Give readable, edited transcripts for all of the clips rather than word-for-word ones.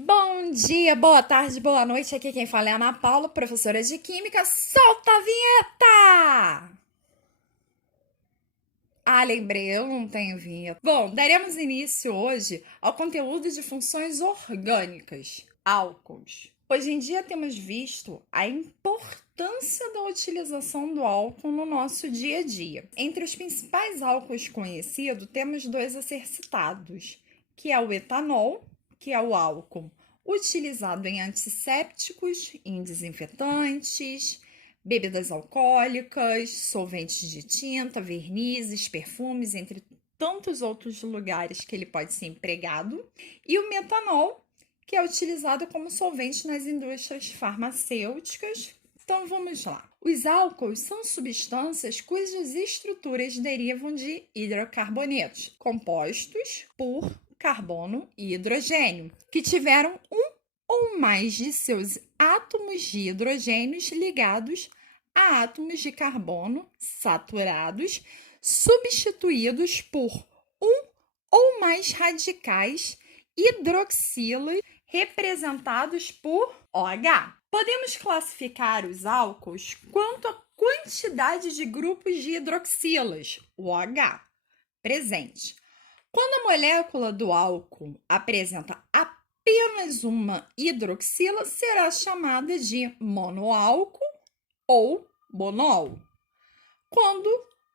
Bom dia, boa tarde, boa noite. Aqui quem fala é a Ana Paula, professora de Química. Solta a vinheta! Lembrei, eu não tenho vinheta. Bom, daremos início hoje ao conteúdo de funções orgânicas, álcools. Hoje em dia temos visto a importância da utilização do álcool no nosso dia a dia. Entre os principais álcools conhecidos, temos dois a ser citados, que é o etanol, que é o álcool utilizado em antissépticos, em desinfetantes, bebidas alcoólicas, solventes de tinta, vernizes, perfumes, entre tantos outros lugares que ele pode ser empregado, e o metanol, que é utilizado como solvente nas indústrias farmacêuticas. Então vamos lá. Os álcools são substâncias cujas estruturas derivam de hidrocarbonetos, compostos por carbono e hidrogênio, que tiveram um ou mais de seus átomos de hidrogênios ligados a átomos de carbono saturados, substituídos por um ou mais radicais hidroxilas representados por OH. Podemos classificar os álcools quanto à quantidade de grupos de hidroxilas, o OH, presente. Quando a molécula do álcool apresenta apenas uma hidroxila, será chamada de monoálcool ou monol. Quando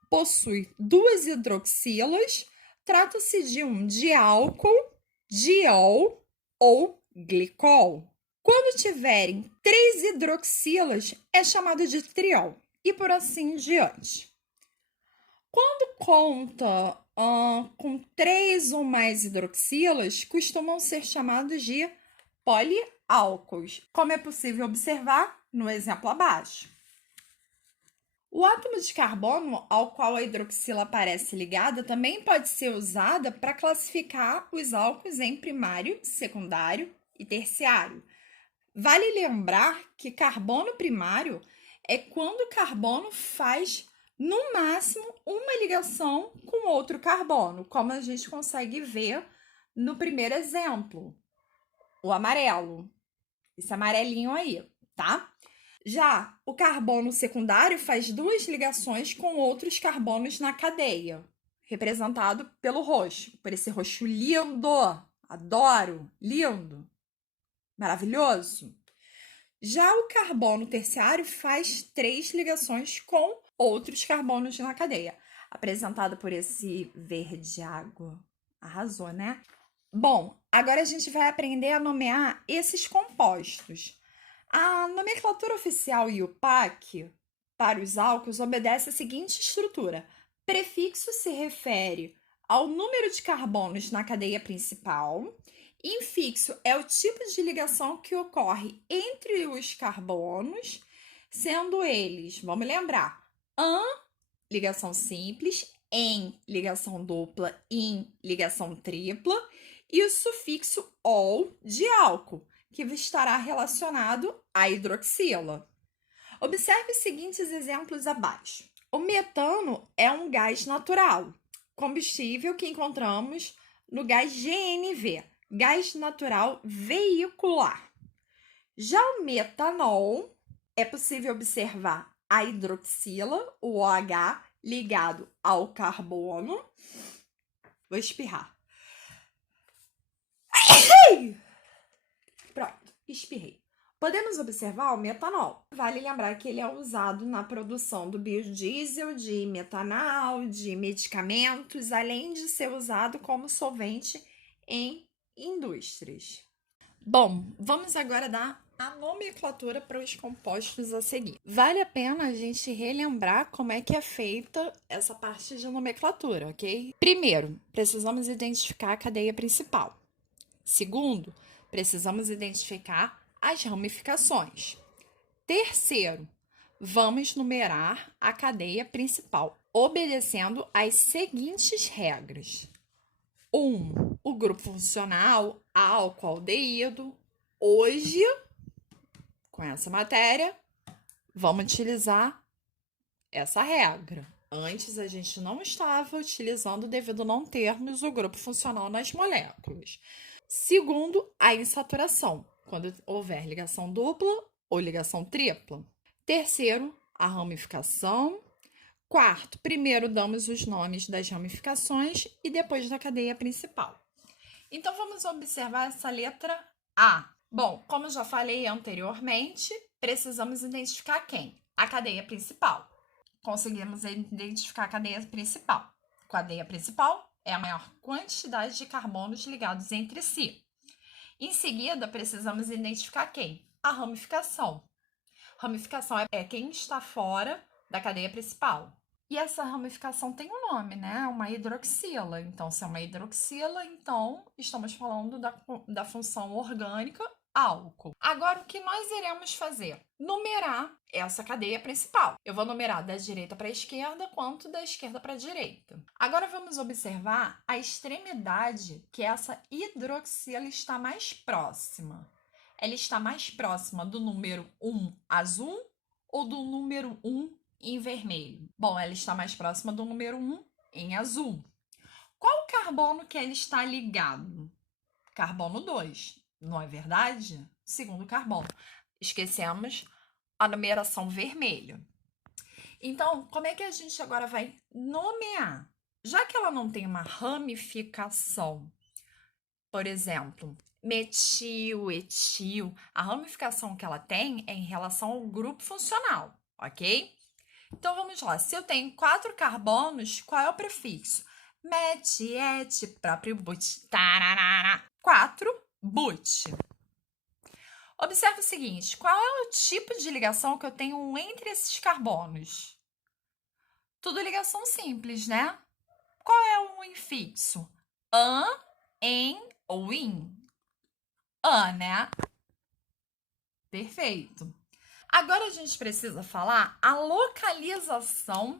possui duas hidroxilas, trata-se de um diálcool, diol ou glicol. Quando tiverem três hidroxilas, é chamado de triol, e por assim diante. Quando conta com três ou mais hidroxilas, costumam ser chamados de poliálcools, como é possível observar no exemplo abaixo. O átomo de carbono ao qual a hidroxila aparece ligada também pode ser usada para classificar os álcools em primário, secundário e terciário. Vale lembrar que carbono primário é quando o carbono faz no máximo uma ligação com outro carbono, como a gente consegue ver no primeiro exemplo, o amarelo, esse amarelinho aí, tá? Já o carbono secundário faz duas ligações com outros carbonos na cadeia, representado pelo roxo, por esse roxo lindo, adoro, lindo, maravilhoso. Já o carbono terciário faz três ligações com outros carbonos na cadeia, apresentado por esse verde água. Arrasou, né? Bom, agora a gente vai aprender a nomear esses compostos. A nomenclatura oficial IUPAC para os álcools obedece a seguinte estrutura. Prefixo se refere ao número de carbonos na cadeia principal. Infixo é o tipo de ligação que ocorre entre os carbonos, sendo eles, vamos lembrar, an, ligação simples, em, ligação dupla, in, ligação tripla, e o sufixo ol, de álcool, que estará relacionado à hidroxila. Observe os seguintes exemplos abaixo. O metano é um gás natural, combustível que encontramos no gás GNV, gás natural veicular. Já o metanol, é possível observar a hidroxila, o OH, ligado ao carbono. Vou espirrar. Pronto, espirrei. Podemos observar o metanol. Vale lembrar que ele é usado na produção do biodiesel, de metanol, de medicamentos, além de ser usado como solvente em indústrias. Bom, vamos agora dar a nomenclatura para os compostos a seguir. Vale a pena a gente relembrar como é que é feita essa parte de nomenclatura, ok? Primeiro, precisamos identificar a cadeia principal. Segundo, precisamos identificar as ramificações. Terceiro, vamos numerar a cadeia principal, obedecendo às seguintes regras. 1. O grupo funcional álcool-aldeído. Hoje, com essa matéria, vamos utilizar essa regra. Antes, a gente não estava utilizando devido a não termos o grupo funcional nas moléculas. Segundo, a insaturação, quando houver ligação dupla ou ligação tripla. Terceiro, a ramificação. Quarto, primeiro damos os nomes das ramificações e depois da cadeia principal. Então, vamos observar essa letra A. Bom, como já falei anteriormente, precisamos identificar quem? A cadeia principal. Conseguimos identificar a cadeia principal. Cadeia principal é a maior quantidade de carbonos ligados entre si. Em seguida, precisamos identificar quem? A ramificação. Ramificação é quem está fora da cadeia principal. E essa ramificação tem um nome, né? Uma hidroxila. Então, se é uma hidroxila, então estamos falando da função orgânica álcool. Agora, o que nós iremos fazer? Numerar essa cadeia principal. Eu vou numerar da direita para a esquerda, quanto da esquerda para a direita. Agora, vamos observar a extremidade que essa hidroxila está mais próxima. Ela está mais próxima do número 1 azul ou do número 1 em vermelho? Bom, ela está mais próxima do número 1 em azul. Qual o carbono que ela está ligado? Carbono 2, não é verdade? Segundo carbono. Esquecemos a numeração vermelha. Então, como é que a gente agora vai nomear? Já que ela não tem uma ramificação, por exemplo, metil, etil, a ramificação que ela tem é em relação ao grupo funcional, ok? Então, vamos lá. Se eu tenho 4 carbonos, qual é o prefixo? Met, et, próprio but. Tararara. 4, but. Observe o seguinte, qual é o tipo de ligação que eu tenho entre esses carbonos? Tudo ligação simples, né? Qual é o infixo? An, em ou in? An, né? Perfeito. Agora a gente precisa falar a localização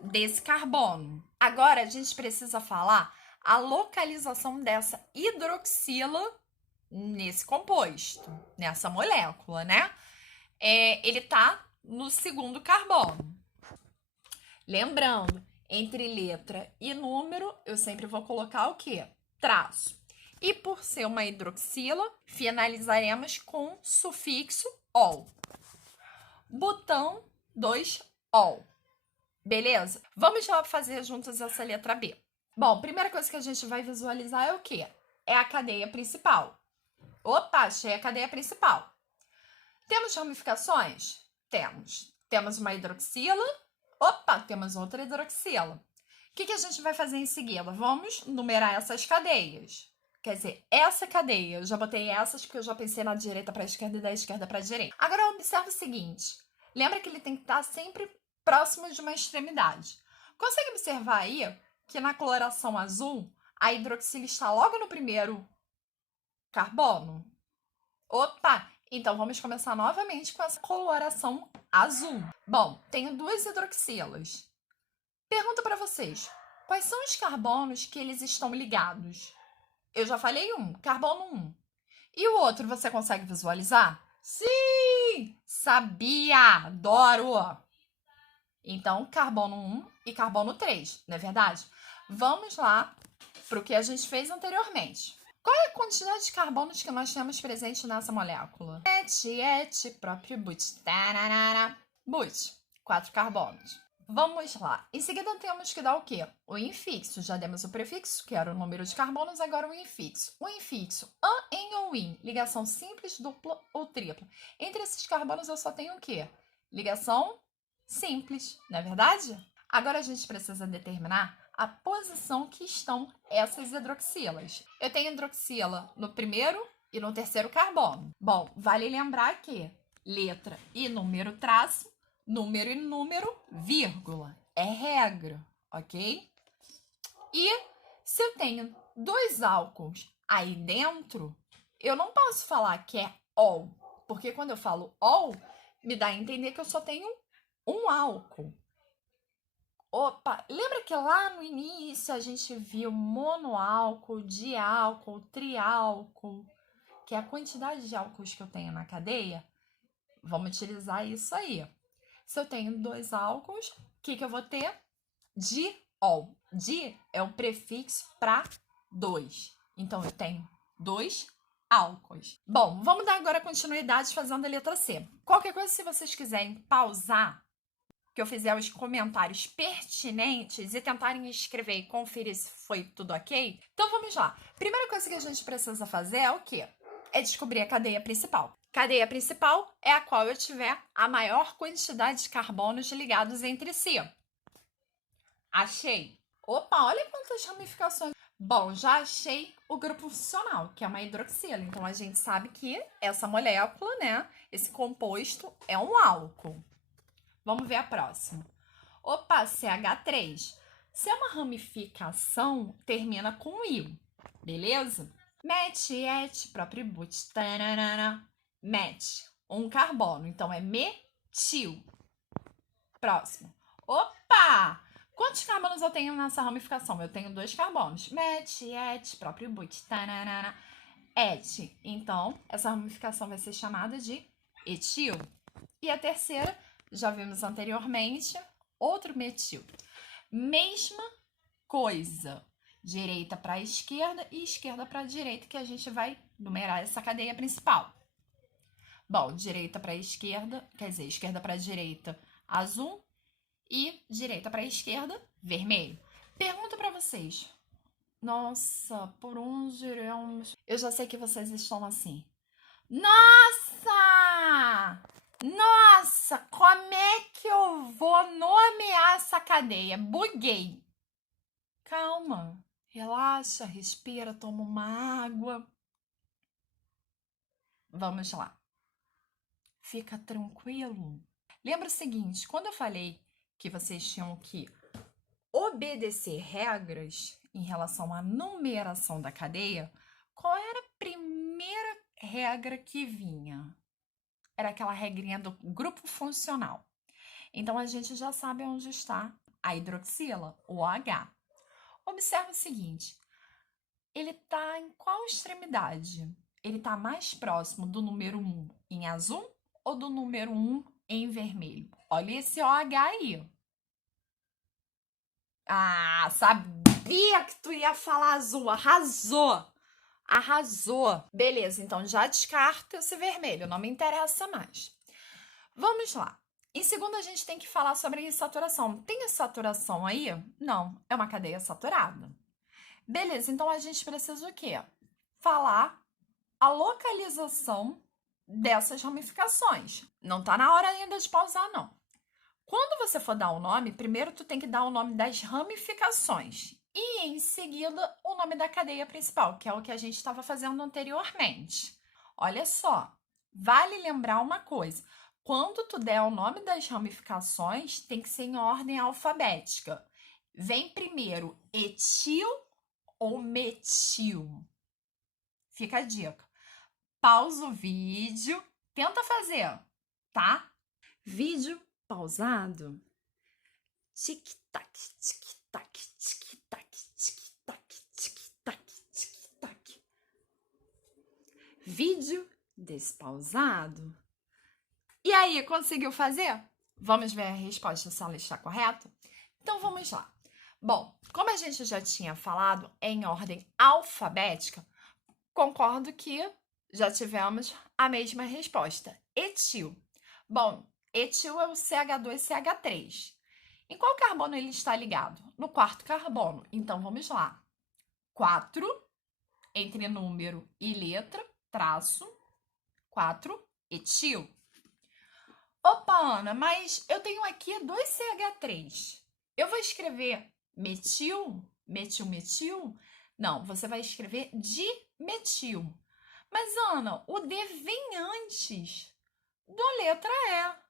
desse carbono. Agora a gente precisa falar a localização dessa hidroxila nesse composto, nessa molécula, né? Ele tá no segundo carbono. Lembrando, entre letra e número, eu sempre vou colocar o quê? Traço. E por ser uma hidroxila, finalizaremos com sufixo ol. Butão 2-ol. Beleza? Vamos lá fazer juntos essa letra B. Bom, primeira coisa que a gente vai visualizar é o quê? É a cadeia principal. Opa, achei a cadeia principal. Temos ramificações? Temos. Temos uma hidroxila. Opa, temos outra hidroxila. O que a gente vai fazer em seguida? Vamos numerar essas cadeias. Quer dizer, essa cadeia, eu já botei essas porque eu já pensei na direita para a esquerda e da esquerda para a direita. Agora, observa o seguinte. Lembra que ele tem que estar sempre próximo de uma extremidade. Consegue observar aí que na coloração azul, a hidroxila está logo no primeiro carbono? Opa! Então, vamos começar novamente com essa coloração azul. Bom, tenho 2 hidroxilas. Pergunta para vocês, quais são os carbonos que eles estão ligados? Eu já falei um, carbono 1. E o outro, você consegue visualizar? Sim! Sabia! Adoro! Então, carbono 1 e carbono 3, não é verdade? Vamos lá para o que a gente fez anteriormente. Qual é a quantidade de carbonos que nós temos presente nessa molécula? Et, próprio but. Tararara. But, 4 carbonos. Vamos lá. Em seguida, temos que dar o quê? O infixo. Já demos o prefixo, que era o número de carbonos, agora o infixo. O infixo, an, em ou in. Ligação simples, dupla ou tripla. Entre esses carbonos, eu só tenho o quê? Ligação simples, não é verdade? Agora, a gente precisa determinar a posição que estão essas hidroxilas. Eu tenho hidroxila no primeiro e no terceiro carbono. Bom, vale lembrar que letra e número traço, número e número, vírgula. É regra, ok? E se eu tenho 2 álcools aí dentro, eu não posso falar que é ol, porque quando eu falo ol, me dá a entender que eu só tenho um álcool. Opa, lembra que lá no início a gente viu monoálcool, diálcool, triálcool, que é a quantidade de álcools que eu tenho na cadeia? Vamos utilizar isso aí. Se eu tenho 2 álcools, o que eu vou ter? Diol. Di é o prefixo para 2. Então, eu tenho 2 álcools. Bom, vamos dar agora continuidade fazendo a letra C. Qualquer coisa, se vocês quiserem pausar, que eu fizer os comentários pertinentes e tentarem escrever e conferir se foi tudo ok. Então vamos lá. Primeira coisa que a gente precisa fazer é o quê? É descobrir a cadeia principal. Cadeia principal é a qual eu tiver a maior quantidade de carbonos ligados entre si. Achei. Opa, olha quantas ramificações. Bom, já achei o grupo funcional, que é uma hidroxila. Então, a gente sabe que essa molécula, né, esse composto é um álcool. Vamos ver a próxima. Opa, CH3. Se é uma ramificação, termina com IL, beleza? Met, et, próprio but, tararara. Met, um carbono, então é metil. Próximo. Opa! Quantos carbonos eu tenho nessa ramificação? Eu tenho 2 carbonos. Met, et, próprio but, tararara. Et. Então, essa ramificação vai ser chamada de etil. E a terceira, já vimos anteriormente, outro metil. Mesma coisa. Direita para a esquerda e esquerda para a direita, que a gente vai numerar essa cadeia principal. Bom, direita para a esquerda, quer dizer, esquerda para a direita, azul. E direita para a esquerda, vermelho. Pergunta para vocês. Nossa, por onde iremos? Eu já sei que vocês estão assim. Nossa! Nossa, como é que eu vou nomear essa cadeia? Buguei. Calma, relaxa, respira, toma uma água. Vamos lá. Fica tranquilo. Lembra o seguinte, quando eu falei que vocês tinham que obedecer regras em relação à numeração da cadeia, qual era a primeira regra que vinha? Era aquela regrinha do grupo funcional. Então, a gente já sabe onde está a hidroxila, o OH. Observa o seguinte, ele está em qual extremidade? Ele está mais próximo do número 1 em azul ou do número 1 em vermelho? Olha esse OH aí. Ah, sabia que tu ia falar azul. Arrasou. Arrasou. Beleza, então já descarta esse vermelho. Não me interessa mais. Vamos lá. Em segundo, a gente tem que falar sobre saturação. Tem a saturação aí? Não, é uma cadeia saturada. Beleza, então a gente precisa o quê? Falar a localização dessas ramificações. Não tá na hora ainda de pausar, não. Quando você for dar o nome, primeiro tu tem que dar o nome das ramificações e em seguida o nome da cadeia principal, que é o que a gente estava fazendo anteriormente. Olha só, vale lembrar uma coisa, quando tu der o nome das ramificações, tem que ser em ordem alfabética. Vem primeiro etil ou metil? Fica a dica. Pausa o vídeo, tenta fazer, tá? Vídeo pausado. Tic-tac, tic-tac, tic-tac, tic-tac, tic-tac, tic-tac. Vídeo despausado. E aí, conseguiu fazer? Vamos ver a resposta se ela está correta? Então, vamos lá. Bom, como a gente já tinha falado em ordem alfabética, concordo que já tivemos a mesma resposta. Etil. Bom, etil é o CH2CH3. Em qual carbono ele está ligado? No quarto carbono. Então, vamos lá. 4, entre número e letra, traço, 4, etil. Opa, Ana, mas eu tenho aqui 2 CH3. Eu vou escrever metil? Metil, metil? Não, você vai escrever dimetil. Mas, Ana, o D vem antes da letra E.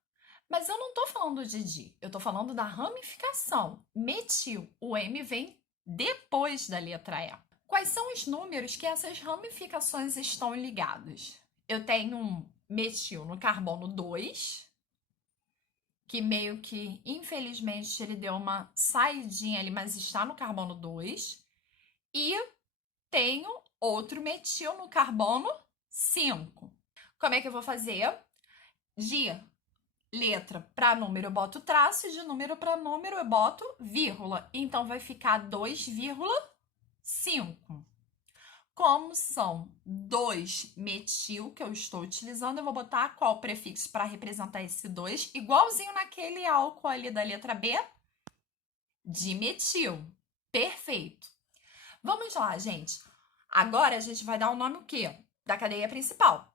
Mas eu não estou falando de di, eu estou falando da ramificação. Metil, o M vem depois da letra E. Quais são os números que essas ramificações estão ligadas? Eu tenho um metil no carbono 2, que meio que, infelizmente, ele deu uma saidinha ali, mas está no carbono 2. E tenho outro metil no carbono 5. Como é que eu vou fazer? De letra para número eu boto traço, de número para número eu boto vírgula. Então, vai ficar 2,5. Como são 2-metil que eu estou utilizando, eu vou botar qual prefixo para representar esse 2? Igualzinho naquele álcool ali da letra B, dimetil. Perfeito. Vamos lá, gente. Agora a gente vai dar o nome o quê? Da cadeia principal.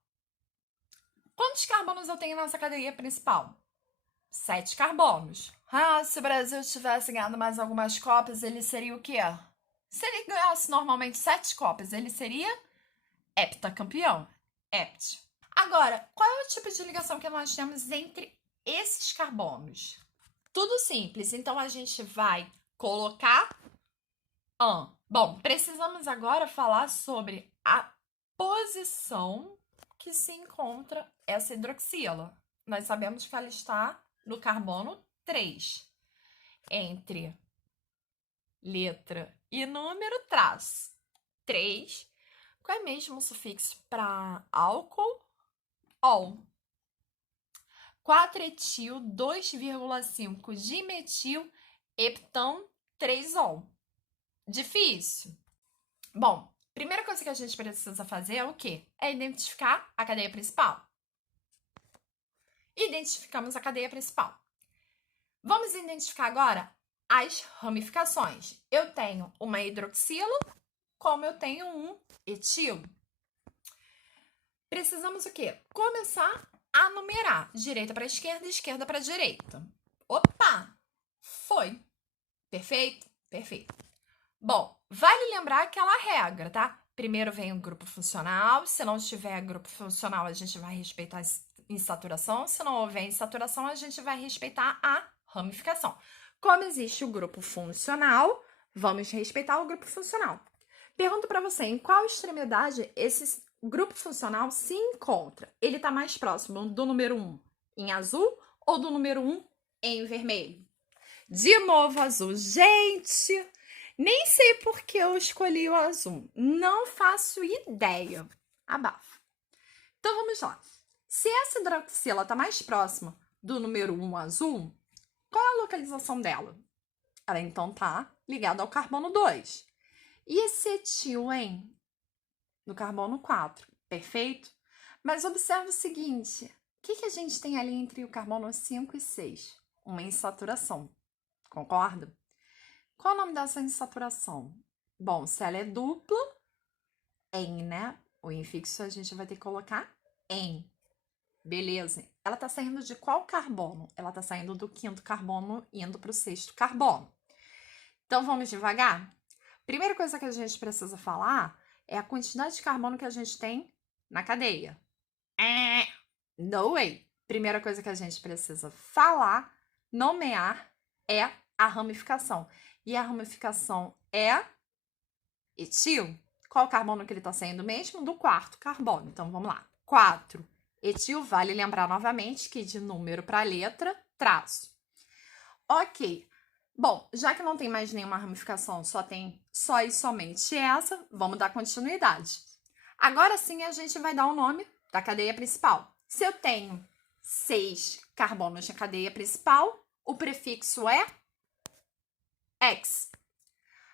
Quantos carbonos eu tenho nessa cadeia principal? 7 carbonos. Ah, se o Brasil tivesse ganhado mais algumas copas, ele seria o quê? Se ele ganhasse normalmente 7 copas, ele seria heptacampeão. Hept. Agora, qual é o tipo de ligação que nós temos entre esses carbonos? Tudo simples. Então, a gente vai colocar... Bom, precisamos agora falar sobre a posição que se encontra essa hidroxila. Nós sabemos que ela está no carbono 3. Entre letra e número, traço 3. Qual é mesmo o sufixo para álcool? Ol. 4-etil, 2,5 dimetil, heptão, 3-ol. Difícil? Bom, primeira coisa que a gente precisa fazer é o quê? É identificar a cadeia principal. Identificamos a cadeia principal. Vamos identificar agora as ramificações. Eu tenho uma hidroxila, como eu tenho um etil. Precisamos o quê? Começar a numerar. Direita para esquerda, esquerda para direita. Opa! Foi. Perfeito? Perfeito. Bom, vale lembrar aquela regra, tá? Primeiro vem o grupo funcional. Se não tiver grupo funcional, a gente vai respeitar a insaturação. Se não houver insaturação, a gente vai respeitar a ramificação. Como existe o grupo funcional, vamos respeitar o grupo funcional. Pergunto para você, em qual extremidade esse grupo funcional se encontra? Ele está mais próximo do número 1 em azul ou do número 1 em vermelho? De novo azul. Gente, nem sei por que eu escolhi o azul. Não faço ideia. Abafa. Então, vamos lá. Se essa hidroxila está mais próxima do número 1 azul, qual é a localização dela? Ela, então, está ligada ao carbono 2. E esse etil, hein? No carbono 4. Perfeito? Mas observa o seguinte. O que a gente tem ali entre o carbono 5 e 6? Uma insaturação. Concorda? Qual é o nome dessa insaturação? Bom, se ela é dupla, em, né? O infixo a gente vai ter que colocar em. Beleza. Ela está saindo de qual carbono? Ela está saindo do 5º carbono indo para o 6º carbono. Então, vamos devagar? Primeira coisa que a gente precisa falar é a quantidade de carbono que a gente tem na cadeia. No way! Primeira coisa que a gente precisa falar, nomear, é a ramificação. E a ramificação é etil. Qual carbono que ele está saindo mesmo? Do 4º carbono. Então, vamos lá. 4. Etil, vale lembrar novamente que de número para letra, traço. Ok. Bom, já que não tem mais nenhuma ramificação, só tem só e somente essa, vamos dar continuidade. Agora sim a gente vai dar o nome da cadeia principal. Se eu tenho 6 carbonos na cadeia principal, o prefixo é X.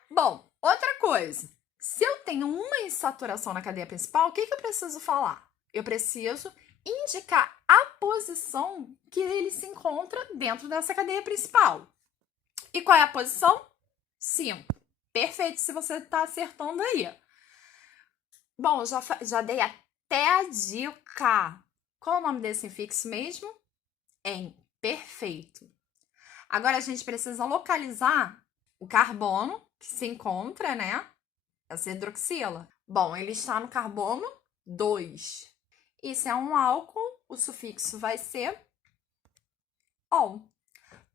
Bom, outra coisa. Se eu tenho uma insaturação na cadeia principal, o que eu preciso falar? Eu preciso indicar a posição que ele se encontra dentro dessa cadeia principal. E qual é a posição? 5. Perfeito, se você está acertando aí. Bom, já dei até a dica. Qual é o nome desse infixo mesmo? Em. Perfeito. Agora, a gente precisa localizar o carbono que se encontra, né? Essa hidroxila. Bom, ele está no carbono 2. E se é um álcool, o sufixo vai ser ol.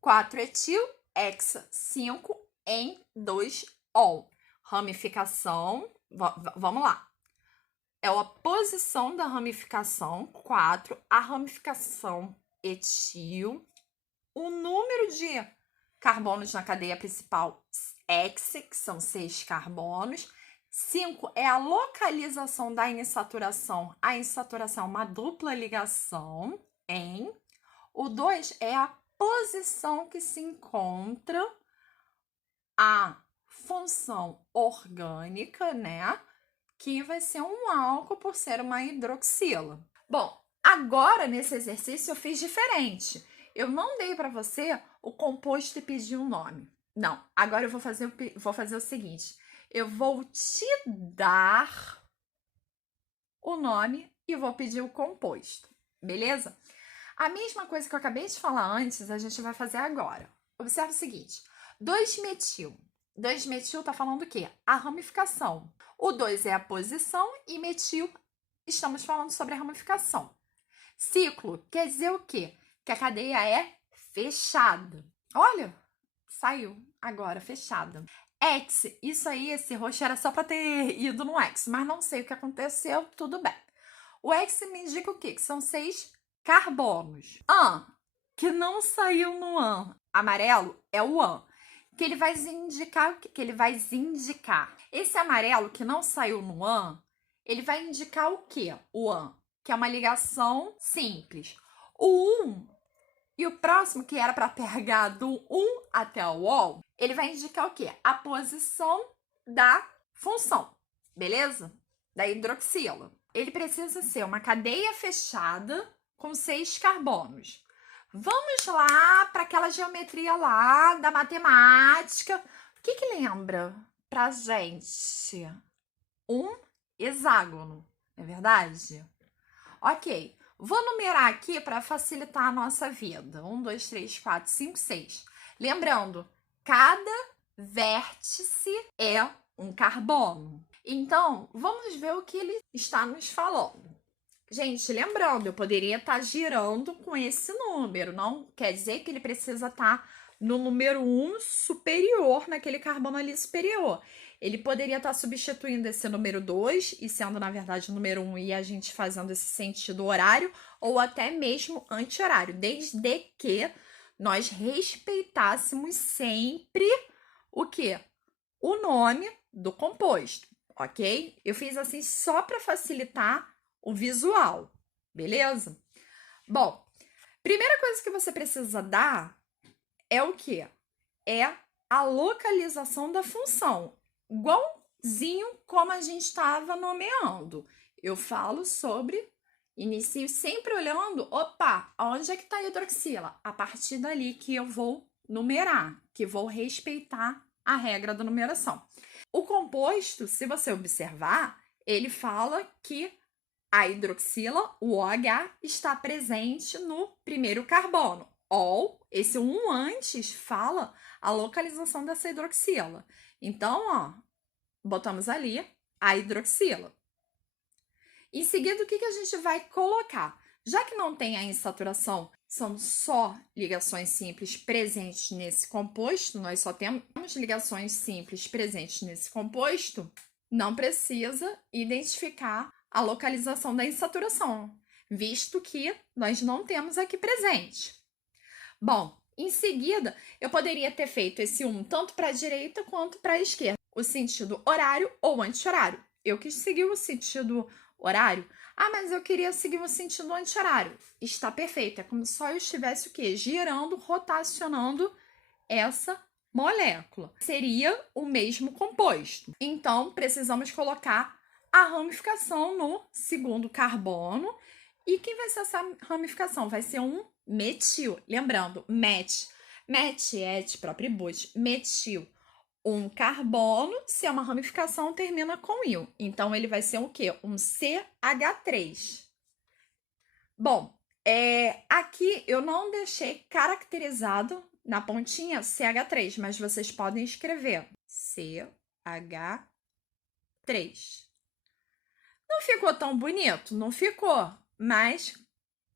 4-etil, hexa, 5 em 2-ol. Ramificação, vamos lá. É a posição da ramificação, 4, a ramificação etil, o número de carbonos na cadeia principal, hexa, que são 6 carbonos. 5 é a localização da insaturação. A insaturação é uma dupla ligação em. O 2 é a posição que se encontra a função orgânica, né? que vai ser um álcool por ser uma hidroxila. Bom, agora nesse exercício eu fiz diferente. Eu não dei para você o composto e pedi um nome. Não, agora eu vou fazer o seguinte. Eu vou te dar o nome e vou pedir o composto, beleza? A mesma coisa que eu acabei de falar antes, a gente vai fazer agora. Observa o seguinte, 2-metil. 2-metil tá falando o quê? A ramificação. O 2 é a posição e metil, estamos falando sobre a ramificação. Ciclo quer dizer o quê? Que a cadeia é fechada. Olha, saiu agora, fechada. X, isso aí, esse roxo era só para ter ido no X, mas não sei o que aconteceu, tudo bem. O X me indica o quê? Que são 6 carbonos. AN, que não saiu no AN, amarelo, é o AN. Que ele vai indicar o que ele vai indicar. Esse amarelo que não saiu no AN, ele vai indicar o quê? O AN, que é uma ligação simples. O 1 e o próximo, que era para pegar do 1 até o UOL, ele vai indicar o quê? A posição da função, beleza? Da hidroxila. Ele precisa ser uma cadeia fechada com 6 carbonos. Vamos lá para aquela geometria lá da matemática. O que lembra pra gente? Um hexágono, não é verdade? Ok, vou numerar aqui para facilitar a nossa vida. 1, 2, 3, 4, 5, 6. Lembrando, cada vértice é um carbono. Então, vamos ver o que ele está nos falando. Gente, lembrando, eu poderia estar girando com esse número. Não quer dizer que ele precisa estar no número 1 superior, naquele carbono ali superior. Ele poderia estar substituindo esse número 2 e sendo, na verdade, o número 1 e a gente fazendo esse sentido horário ou até mesmo anti-horário, desde que nós respeitássemos sempre o quê? O nome do composto, ok? Eu fiz assim só para facilitar o visual, beleza? Bom, primeira coisa que você precisa dar é o quê? É a localização da função, igualzinho como a gente estava nomeando. Eu falo sobre, inicio sempre olhando, opa, onde é que está a hidroxila? A partir dali que eu vou numerar, que vou respeitar a regra da numeração. O composto, se você observar, ele fala que a hidroxila, o OH, está presente no primeiro carbono. Ou, esse 1 antes fala a localização dessa hidroxila. Então, ó, botamos ali a hidroxila. Em seguida, o que a gente vai colocar? Já que não tem a insaturação, são só ligações simples presentes nesse composto, nós só temos ligações simples presentes nesse composto, não precisa identificar a localização da insaturação, visto que nós não temos aqui presente. Bom, em seguida, eu poderia ter feito esse 1 tanto para a direita quanto para a esquerda, o sentido horário ou anti-horário. Eu quis seguir o sentido horário. Ah, mas eu queria seguir o sentido anti-horário. Está perfeito, é como se só eu estivesse o quê? Girando, rotacionando essa molécula. Seria o mesmo composto. Então, precisamos colocar a ramificação no segundo carbono. E quem vai ser essa ramificação? Vai ser um metil. Lembrando, met é de próprio but. Metil, um carbono, se é uma ramificação, termina com il. Então, ele vai ser o quê? Um CH3. Bom, aqui eu não deixei caracterizado na pontinha CH3, mas vocês podem escrever CH3. Não ficou tão bonito? Não ficou, mas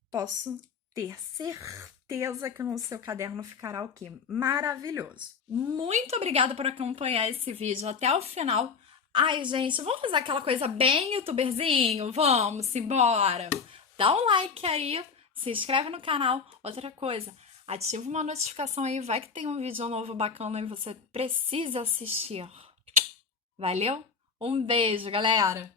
posso ter certeza que no seu caderno ficará o quê? Maravilhoso. Muito obrigada por acompanhar esse vídeo até o final. Ai, gente, vamos fazer aquela coisa bem youtuberzinho? Vamos embora! Dá um like aí, se inscreve no canal. Outra coisa, ativa uma notificação aí, vai que tem um vídeo novo bacana e você precisa assistir. Valeu? Um beijo, galera!